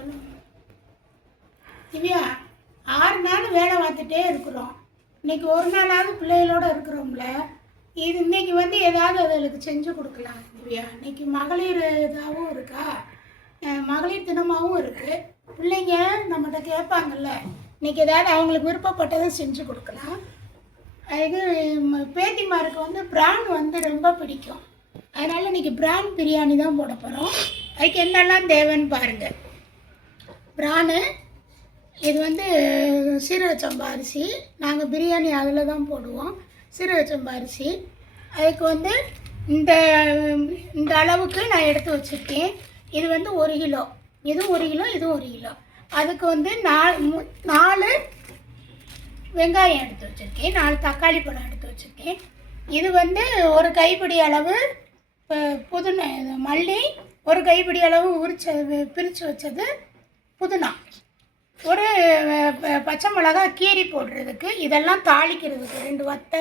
சொல்லுங்கள் திவ்யா. 6 நாள் வேலை பார்த்துட்டே இருக்கிறோம். இன்றைக்கி ஒரு நாளாவது பிள்ளைகளோடு இருக்கிறோம்ல. இது இன்றைக்கி வந்து ஏதாவது அதுகளுக்கு செஞ்சு கொடுக்கலாம் திவ்யா. இன்றைக்கி மகளிர் இதாகவும் இருக்கா, மகளிர் தினமாகவும் இருக்குது. பிள்ளைங்க நம்மகிட்ட கேட்பாங்கல்ல, இன்றைக்கி ஏதாவது அவங்களுக்கு விருப்பப்பட்டதை செஞ்சு கொடுக்கலாம். இது பேத்திமாருக்கு வந்து பிரான் வந்து ரொம்ப பிடிக்கும். அதனால் இன்றைக்கி பிரான் பிரியாணி தான் போட போகிறோம். அதுக்கு என்னெல்லாம் தேவைன்னு பாருங்கள். பிரானு, இது வந்து சீரக சம்பா அரிசி. நாங்கள் பிரியாணி அதில் தான் போடுவோம், சீரக சம்பா அரிசி. அதுக்கு வந்து இந்த அளவுக்கு நான் எடுத்து வச்சுருக்கேன். இது வந்து 1 கிலோ, இதுவும் 1 கிலோ, இதுவும் 1 கிலோ. அதுக்கு வந்து 4 வெங்காயம் எடுத்து வச்சுருக்கேன், 4 தக்காளி பழம் எடுத்து வச்சுருக்கேன். இது வந்து ஒரு கைப்பிடி அளவு புதினா, மல்லி, ஒரு கைப்பிடி அளவு பிரித்து வச்சது புதினா, ஒரு பச்சை மிளகா கீரி போடுறதுக்கு, இதெல்லாம் தாளிக்கிறதுக்கு 2 வத்தை,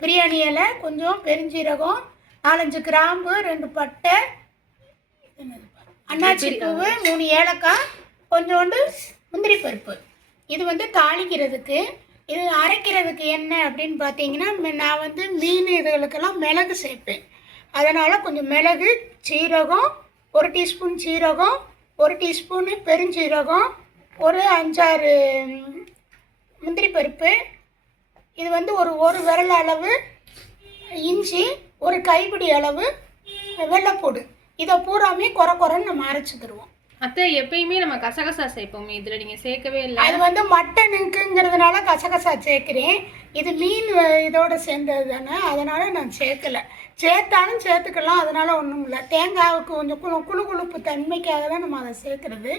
பிரியாணி இலை, கொஞ்சம் பெருஞ்சீரகம், 4-5 கிராம்பு, 2 பட்டை, அன்னாச்சி பூவு, 3 ஏலக்காய், கொஞ்சோண்டு முந்திரி பருப்பு. இது வந்து தாளிக்கிறதுக்கு. இது அரைக்கிறதுக்கு என்ன அப்படின்னு பார்த்தீங்கன்னா, நான் வந்து மீன் இதுகளுக்கெல்லாம் மிளகு சேர்ப்பேன். அதனால் கொஞ்சம் மிளகு, சீரகம், 1 டீஸ்பூன் சீரகம், 1 டீஸ்பூனு பெருஞ்சீரகம், ஒரு 5-6 முந்திரி பருப்பு. இது வந்து ஒரு விரல் அளவு இஞ்சி, ஒரு கைப்பிடி அளவு வெள்ளைப்பூடு. இதை பூராமே குறைன்னு நம்ம அரைச்சிக்கிடுவோம். அத்தை, எப்பயுமே நம்ம கசகசா சேர்ப்போமே, இதில் நீங்கள் சேர்க்கவே இல்லை. அது வந்து மட்டனுக்குங்கிறதுனால கசகசா சேர்க்குறேன். இது மீன் இதோடு சேர்ந்தது தானே, அதனால் நான் சேர்க்கலை. சேர்த்தாலும் சேர்த்துக்கலாம், அதனால் ஒன்றும் இல்லை. தேங்காவுக்கு கொஞ்சம் குழுப்பு தன்மைக்காக தான் நம்ம அதை சேர்க்குறது.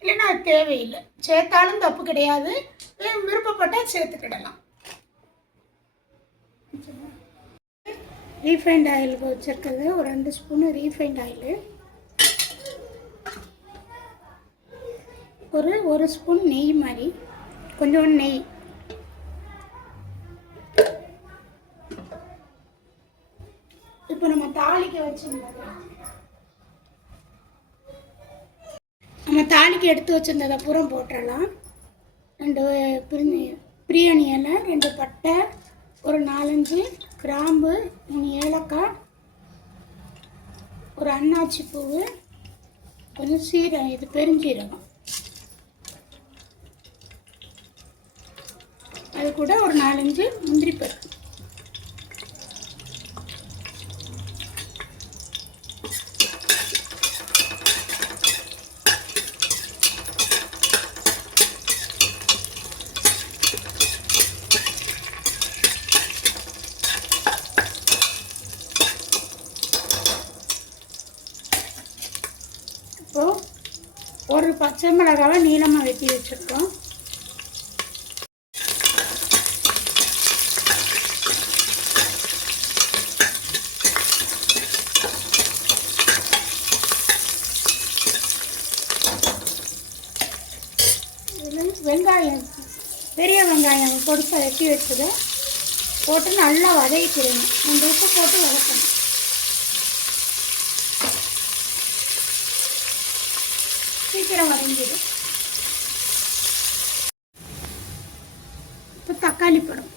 இல்லைன்னா அது தேவையில்லை. சேர்த்தாலும் தப்பு கிடையாது, விருப்பப்பட்டால் சேர்த்துக்கிடலாம். ரீஃபைண்ட் ஆயில் வச்சுருக்கிறது ஒரு 2 ஸ்பூனு ரீஃபைண்ட் ஆயிலு, ஒரு ஸ்பூன் நெய் மாதிரி, கொஞ்சோண்டு நெய், இப்போ நம்ம தாளிக்க வச்சுருந்தது, எடுத்து வச்சுருந்ததை பூரம் போட்டுடலாம். 2 பிரியாணி இலை, 2 பட்டை, ஒரு 4-5 கிராம்பு, 3 ஏலக்காய், ஒரு அன்னாச்சி பூவு, கொஞ்சம் சீரகம், இது பெருஞ்சீரகம். அது கூட ஒரு 4-5 முந்திரி பருப்பு. இப்போது ஒரு பச்சை மிளகாவை நீளமாக வெட்டி வச்சுருக்கோம். வெங்காயம், பெரிய வெங்காயம் பொடிசாக வெட்டி வச்சதை போட்டு நல்லா வதக்கிடுங்க. 2 உப்பு போட்டு வதக்கணும். சீக்கிரம் வதங்கிடும். இப்போ தக்காளி பழம்,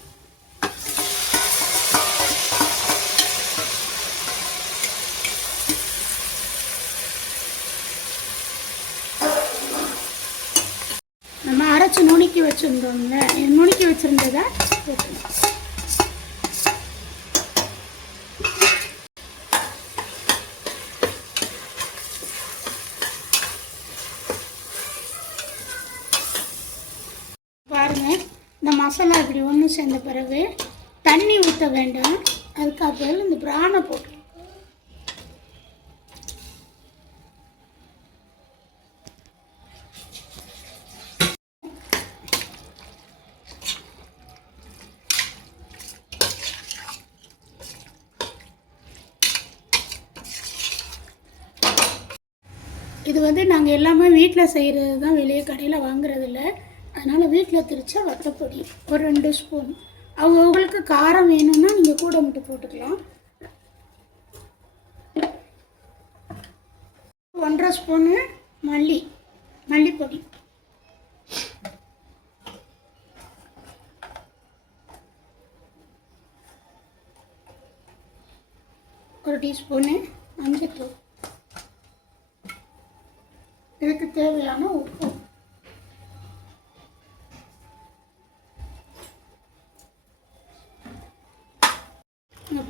நம்ம அரைச்சி நுணுக்கி வச்சுருந்தோம்ல, நுணுக்கி வச்சுருந்ததை பாருங்கள். இந்த மசாலா இப்படி ஒன்று சேர்ந்த பிறகு தண்ணி ஊற்ற வேண்டாம். அதுக்கப்புறம் இந்த பிரானை போட்டு இது வந்து நாங்கள் எல்லாமே வீட்டில் செய்கிறது தான், வெளியே கடையில் வாங்குறதில்ல. அதனால் வீட்டில் திரிச்ச வத்தப்பொடி ஒரு 2 ஸ்பூன். அவங்களுக்கு காரம் வேணும்னா நீங்கள் கூட மட்டும் போட்டுக்கலாம். 1.5 ஸ்பூனு மல்லிப்பொடி, ஒரு டீஸ்பூனு மஞ்சள்தூள், இதுக்கு தேவையான உப்பு,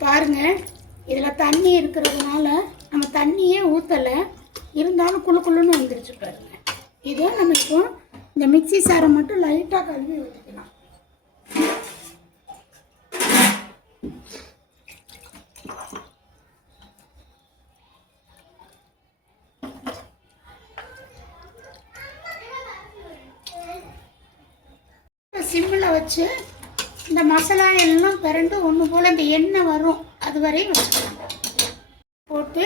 பாருங்கள். இதில் தண்ணி இருக்கிறதுனால நம்ம தண்ணியே ஊற்றலை, இருந்தாலும் குளு குளுன்னு வந்துருச்சு பாருங்கள். இதை நம்ம இப்போ இந்த மிக்ஸி சாரை மட்டும் லைட்டாக கழுவி ஊற்றிக்கலாம். சிம்மில் வச்சு இந்த மசாலா எல்லாம் பிறண்டு ஒன்று போல் இந்த எண்ணெய் வரும் அது வரையும் வச்சுக்கலாம். போட்டு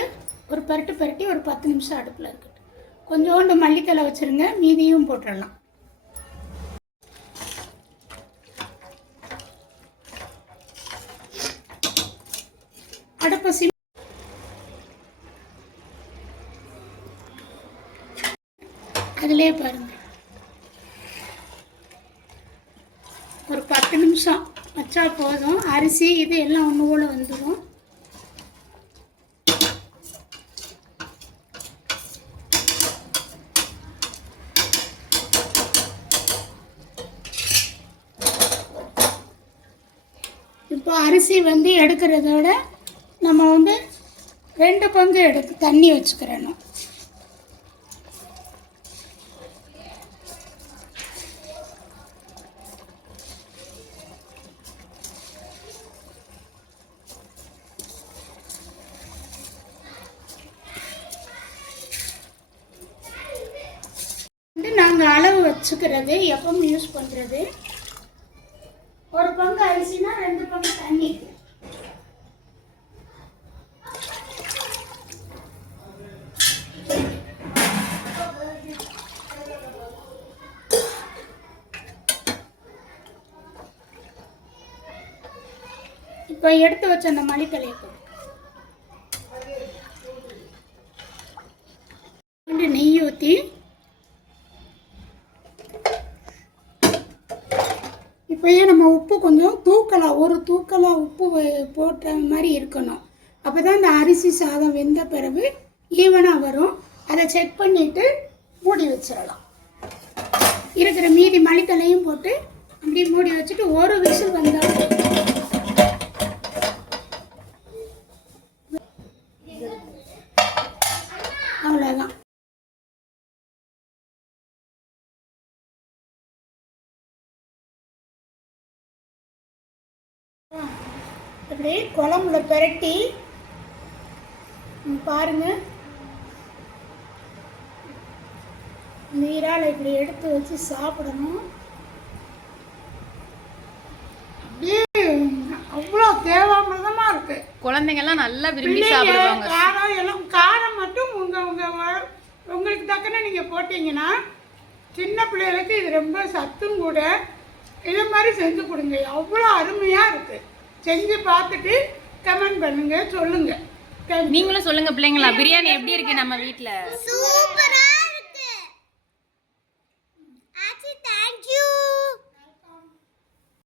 ஒரு பரட்டி ஒரு 10 நிமிஷம் அடுப்பில் இருக்கட்டும். கொஞ்சோண்டு மல்லித்தலை வச்சுருங்க, மீதியும் போட்டுடலாம். அடுப்பை சிம் அதிலே பாருங்கள், ஒரு 10 நிமிஷம் வச்சா போதும். அரிசி இது எல்லாம் ஒன்று போல் வந்துடும். இப்போ அரிசி வந்து எடுக்கிறதோட நம்ம வந்து 2 பங்கு எடுத்து தண்ணி வச்சுக்கிறணும். நாங்கள் அளவு வச்சுக்கிறது எப்பவும் யூஸ் பண்ணுறது, ஒரு பங்கு அரிசினா 2 பங்கு தண்ணி. இப்போ எடுத்து வச்ச அந்த மல்லித்தலையை போட்டு நெய் ஊற்றி இப்போயே நம்ம உப்பு கொஞ்சம் தூக்கலாம், ஒரு தூக்கலாம் உப்பு போட்ட மாதிரி இருக்கணும். அப்போ தான் இந்த அரிசி சாதம் வெந்த பிறகு ஈவனாக வரும். அதை செக் பண்ணிவிட்டு மூடி வச்சிடலாம். இருக்கிற மீதி மல்லித்தலையும் போட்டு அப்படி மூடி வச்சுட்டு ஒரு விசில் வந்தால் அவ்வளோதான். இப்படி குழம்புல பெரட்டி பாருங்கள், நீரால் இப்படி எடுத்து வச்சு சாப்பிடணும். அப்படியே அவ்வளோ தேவாமிரதமாக இருக்கு. குழந்தைங்கெல்லாம் நல்லா விரும்பி சாப்பிடுவாங்க. காரம் மட்டும் உங்களுக்கு தக்கன நீங்கள் போட்டிங்கன்னா சின்ன பிள்ளைகளுக்கு இது ரொம்ப சத்தும் கூட. இதை மாதிரி செஞ்சு கொடுங்க, அவ்வளோ அருமையாக இருக்குது. செஞ்சு பார்த்துட்டு கமெண்ட் பண்ணுங்க, சொல்லுங்க. நீங்களும் சொல்லுங்க பிள்ளைங்களா, பிரியாணி எப்படி இருக்கு நம்ம வீட்டில்? சூப்பரா